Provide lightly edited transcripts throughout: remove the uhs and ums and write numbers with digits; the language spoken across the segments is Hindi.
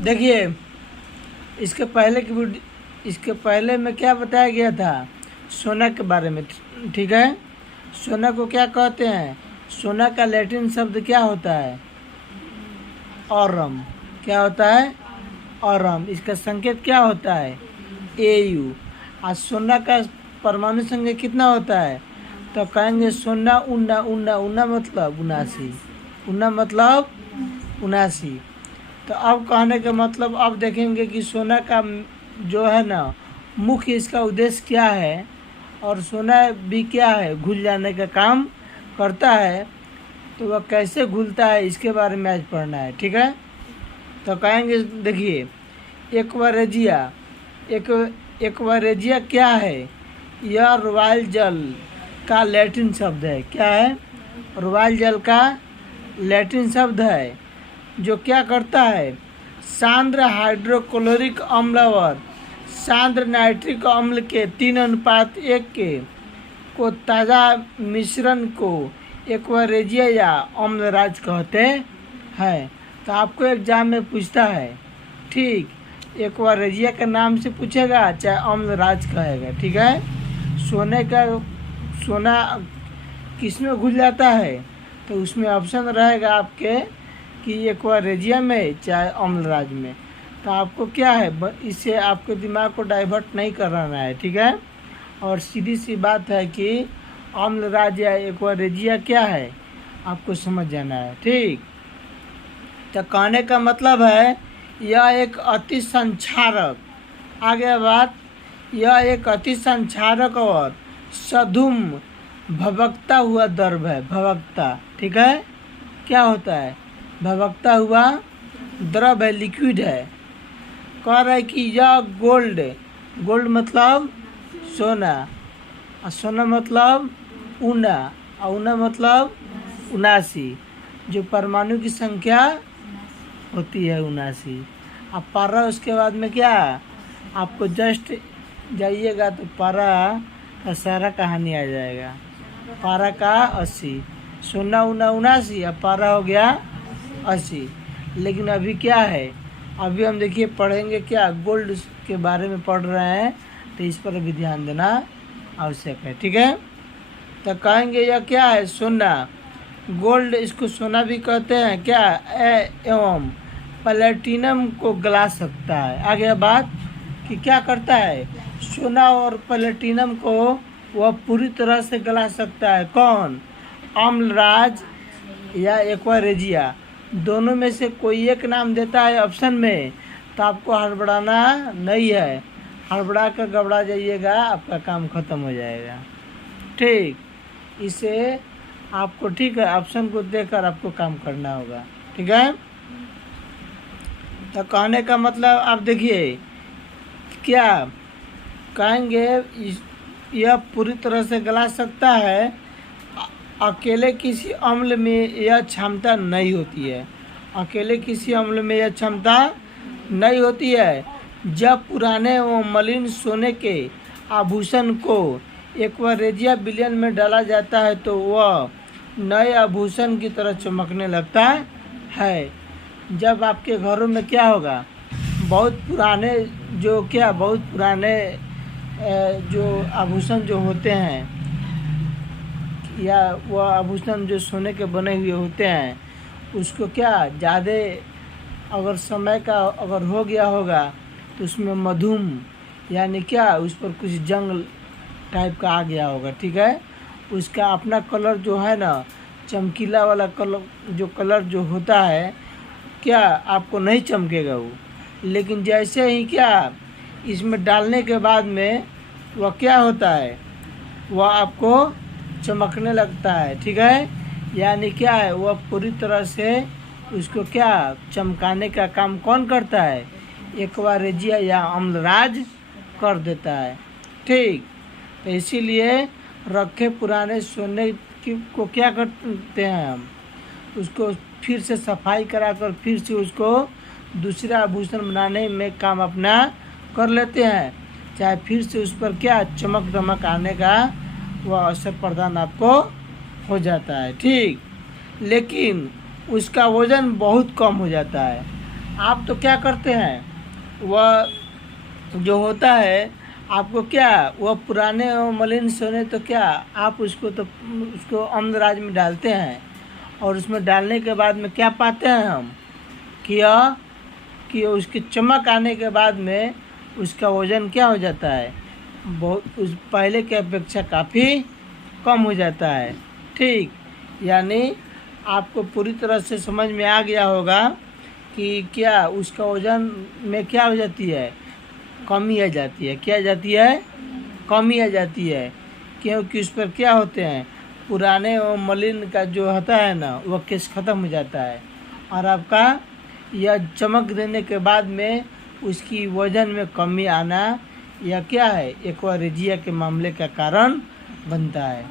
देखिए, इसके पहले में क्या बताया गया था, सोना के बारे में। ठीक है, सोना को क्या कहते हैं? सोना का लैटिन शब्द क्या होता है? ऑरम। क्या होता है? ऑरम। इसका संकेत क्या होता है? एयू। आज सोना का परमाणु संख्या कितना होता है? तो कहेंगे सोना उन्ना उन्ना उन्ना मतलब 79। उन्ना मतलब 79। तो अब कहने का मतलब अब देखेंगे कि सोना का जो है ना मुख्य इसका उद्देश्य क्या है, और सोना भी क्या है, घुल जाने का काम करता है। तो वह कैसे घुलता है इसके बारे में आज पढ़ना है। ठीक है, तो कहेंगे देखिए, एक्वारेजिया क्या है? यह रॉयल जल का लैटिन शब्द है। क्या है? रॉयल जल का लैटिन शब्द है जो क्या करता है? सांद्र हाइड्रोक्लोरिक अम्ल और सांद्र नाइट्रिक अम्ल के 3:1 के को ताज़ा मिश्रण को एक्वारेजिया या अम्लराज कहते हैं। तो आपको एग्जाम में पूछता है, ठीक, एक्वारेजिया के नाम से पूछेगा चाहे अम्लराज कहेगा। ठीक है, सोना किस में घुल जाता है? तो उसमें ऑप्शन रहेगा आपके कि एक्वारेजिया में चाहे अम्लराज में। तो आपको क्या है, इससे आपके दिमाग को डाइवर्ट नहीं कराना है। ठीक है, और सीधी सी बात है कि अम्लराज या एक्वारेजिया क्या है आपको समझ जाना है। ठीक, तो कहने का मतलब है यह एक अति संक्षारक, आगे बात, यह एक अति संक्षारक और सधुम भभकता हुआ द्रव है। भभकता, ठीक है, क्या होता है? भभकता हुआ द्रव है, लिक्विड है। कह रहा है कि यह गोल्ड मतलब सोना, और सोना मतलब ऊना, और ऊना मतलब 79, जो परमाणु की संख्या होती है 79। अब पारा उसके बाद में क्या, आपको जस्ट जाइएगा तो पारा का सारा कहानी आ जाएगा। पारा का 80, सोना ऊना 79, अब पारा हो गया 80। लेकिन अभी क्या है, अभी हम देखिए पढ़ेंगे क्या, गोल्ड के बारे में पढ़ रहे हैं, तो इस पर भी ध्यान देना आवश्यक है। ठीक है, तो कहेंगे यह क्या है? सोना, गोल्ड, इसको सोना भी कहते हैं क्या, एवं प्लेटिनम को गला सकता है। आगे बात कि क्या करता है, सोना और प्लेटिनम को वह पूरी तरह से गला सकता है। कौन? अम्लराज या एक्वारेजिया, दोनों में से कोई एक नाम देता है ऑप्शन में, तो आपको हड़बड़ाना नहीं है। हड़बड़ा कर गबड़ा जाइएगा, आपका काम खत्म हो जाएगा। ठीक, इसे आपको, ठीक है, ऑप्शन को देखकर आपको काम करना होगा। ठीक है, तो कहने का मतलब आप देखिए क्या कहेंगे, यह पूरी तरह से गला सकता है। अकेले किसी अम्ल में यह क्षमता नहीं होती है। अकेले किसी अम्ल में यह क्षमता नहीं होती है। जब पुराने व मलिन सोने के आभूषण को एक्वारेजिया विलयन में डाला जाता है तो वह नए आभूषण की तरह चमकने लगता है। जब आपके घरों में क्या होगा, बहुत पुराने जो आभूषण जो होते हैं, या वह आभूषण जो सोने के बने हुए होते हैं, उसको क्या ज़्यादा अगर समय का अगर हो गया होगा तो उसमें मधुम यानी क्या, उस पर कुछ जंग टाइप का आ गया होगा। ठीक है, उसका अपना कलर जो है ना, चमकीला वाला कलर जो होता है, क्या आपको नहीं चमकेगा वो। लेकिन जैसे ही क्या इसमें डालने के बाद में वह क्या होता है, वह आपको चमकने लगता है। ठीक है, यानी क्या है, वह पूरी तरह से उसको क्या चमकाने का काम कौन करता है? एक्वारेजिया या अम्लराज कर देता है। ठीक, तो इसीलिए रखे पुराने सोने को क्या करते हैं हम, उसको फिर से सफाई कराकर फिर से उसको दूसरा आभूषण बनाने में काम अपना कर लेते हैं, चाहे फिर से उस पर क्या चमक दमक आने का वह अवसर प्रदान आपको हो जाता है। ठीक, लेकिन उसका वज़न बहुत कम हो जाता है। आप तो क्या करते हैं, वह जो होता है आपको क्या, वह पुराने और मलिन सोने तो क्या आप उसको अम्लराज में डालते हैं, और उसमें डालने के बाद में क्या पाते हैं हम कि उसकी चमक आने के बाद में उसका वज़न क्या हो जाता है, बहुत उस पहले के अपेक्षा काफ़ी कम हो जाता है। ठीक, यानी आपको पूरी तरह से समझ में आ गया होगा कि क्या उसका वज़न में क्या हो जाती है, कमी आ जाती है। क्या आ जाती है, कमी आ जाती है, क्योंकि उस पर क्या होते हैं, पुराने और मलिन का जो होता है ना वह केस ख़त्म हो जाता है, और आपका यह चमक देने के बाद में उसकी वज़न में कमी आना यह क्या है, एक्वारेजिया के मामले का कारण बनता है।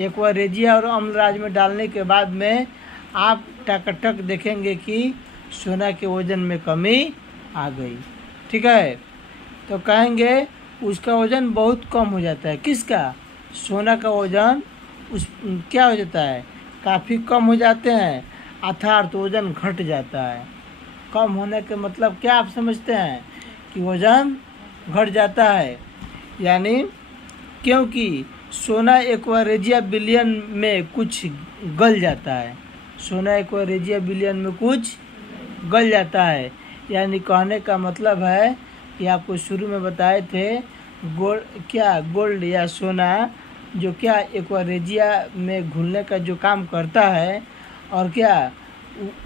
एक्वारेजिया और अम्लराज में डालने के बाद में आप टक देखेंगे कि सोना के वज़न में कमी आ गई। ठीक है, तो कहेंगे उसका वज़न बहुत कम हो जाता है। किसका, सोना का वज़न उस क्या हो जाता है, काफ़ी कम हो जाते हैं, अर्थात वज़न घट जाता है। कम होने के मतलब क्या आप समझते हैं कि वज़न घट जाता है, यानी क्योंकि सोना एक्वारेजिया विलयन में कुछ गल जाता है, सोना एक्वारेजिया विलयन में कुछ गल जाता है। यानी कहने का मतलब है कि आपको शुरू में बताए थे गोल्ड या सोना जो क्या एक्वारेजिया में घुलने का जो काम करता है, और क्या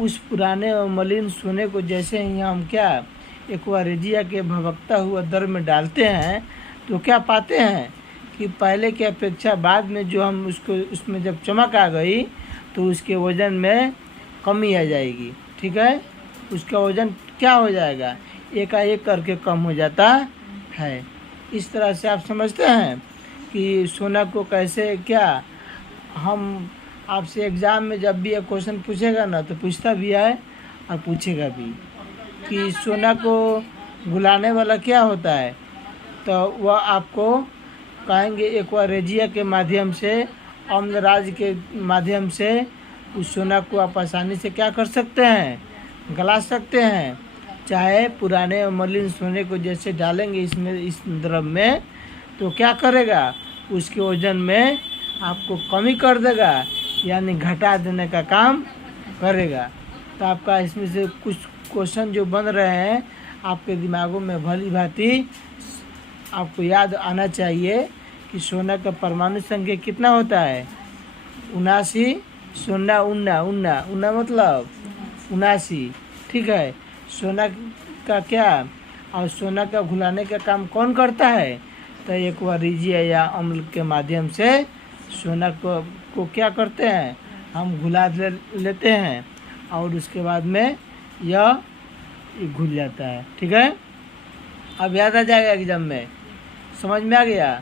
उस पुराने और मलिन सोने को जैसे ही हम क्या एक्वारेजिया के भभकता हुआ दर में डालते हैं तो क्या पाते हैं कि पहले की अपेक्षा बाद में जो हम उसमें जब चमक आ गई तो उसके वज़न में कमी आ जाएगी। ठीक है, उसका वज़न क्या हो जाएगा, एकाएक करके कम हो जाता है। इस तरह से आप समझते हैं कि सोना को कैसे क्या हम आपसे एग्ज़ाम में जब भी एक क्वेश्चन पूछेगा ना तो पूछता भी है और पूछेगा भी कि सोना को घुलाने वाला क्या होता है, तो वह आपको कहेंगे एक्वारेजिया के माध्यम से, अम्लराज के माध्यम से उस सोना को आप आसानी से क्या कर सकते हैं, गला सकते हैं। चाहे पुराने और मलिन सोने को जैसे डालेंगे इसमें इस द्रव में तो क्या करेगा, उसके वज़न में आपको कमी कर देगा, यानी घटा देने का काम करेगा। तो आपका इसमें से कुछ क्वेश्चन जो बन रहे हैं आपके दिमागों में भली भांति आपको याद आना चाहिए कि सोना का परमाणु संख्या कितना होता है, 79, सोना उन्ना मतलब 79। ठीक है, सोना का क्या और सोना का घुलाने का काम कौन करता है, तो एक्वारेजिया या अम्ल के माध्यम से सोना को क्या करते हैं, हम घुला लेते हैं और उसके बाद में यह घुल जाता है। ठीक है, अब याद आ जाएगा एग्जाम में, समझ में आ गया।